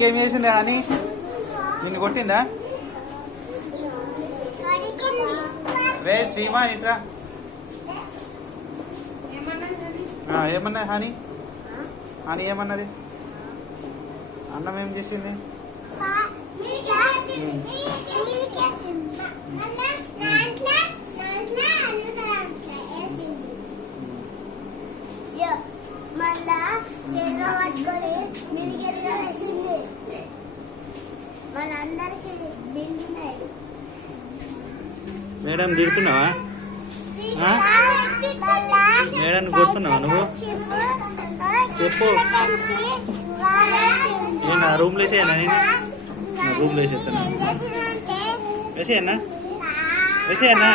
నీకేం చేసింది అని నిన్ను కొట్టిందా? రే శ్రీమా ఇట్రా. ఏమన్నది హాని? హాని ఏమన్నది? అన్నం ఏం చేసింది? మేడం తిడుతున్నావా? మేడం కొడుతున్నావా నువ్వు? చెప్పు. నేను ఆ రూమ్లో వేసేయనా? నేను రూమ్లో వేసేస్తాను. వేసేయన్నా? వేసేయన్నా?